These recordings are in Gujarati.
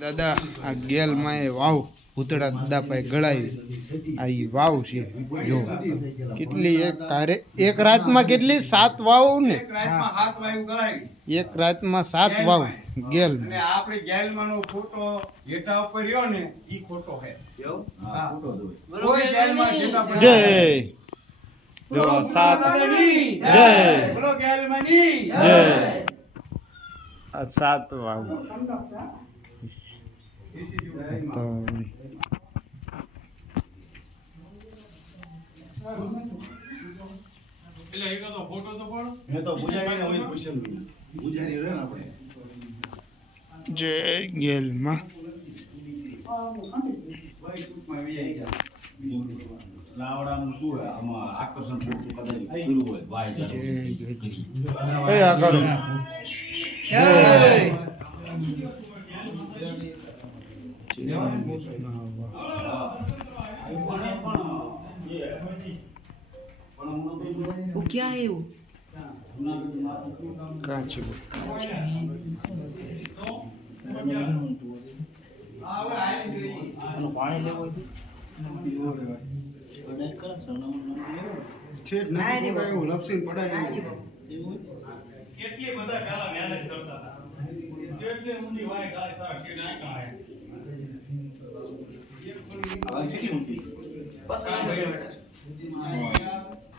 દાદા આ ગેલ માં એ વાવ ભૂતડા દાદા પાસે ગળાવી આ ઈ વાવ છે જો કેટલી એક રાતમાં કેટલી 7 વાવ ને એક રાતમાં 7 વાવ ગેલ અને આપણી ગેલમાંનો ફોટો જેટા ઉપર રહ્યો ને ઈ ફોટો હે હા ફોટો દો કોઈ ગેલમાં જેટા પર જય જો 7 જય બોલો ગેલમાંની જય આ 7 વાવ તો એટલે એક તો ફોટો તો પણ મે તો પૂજારીને હોય પૂછ્યું પૂજારી રે ને આપણે જય ગેલ માં ભાઈ ટૂંકમાં વી ગયા લાવડાનું શું હે આમાં આકર્ષણ પૂરતું કદાચ પૂરું હોય ભાઈ કરી એ આ કરો જય वो क्या है वो કાચી પાણી લેવું છેટ ના ની ભાઈ હું લપસીને પડાવી કેટલી બધા કાલા મહેનત કરતા હતા કેટલી ઊંડી વાય ગાય તારા કે ના કાય હવે કેટલી ઊંડી बस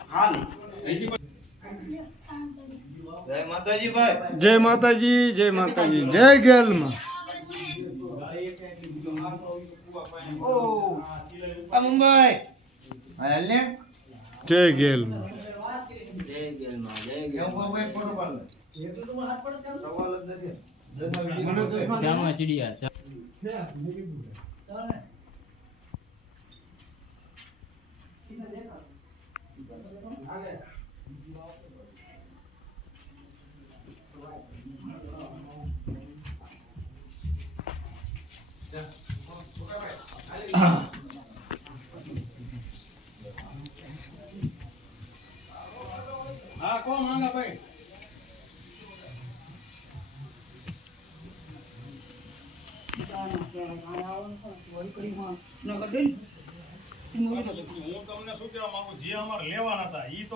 હાલ જય માતાજી ભાઈ જય માતાજી જય માતાજી જય ગેલ માં ઓ આ મુંબઈ હાલ ને જય ગેલ માં जय गेल मां जय गेल કેમ કોઈ ફોટો પાડ લે એ તો તમારો હાથ પડે સવાલ જ નથી श्यामा चिड़िया હા કોણ માંગા ભાઈ હું તમને શું કહેવા માંગુ જે અમારે લેવાના હતા ઈ તો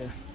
જય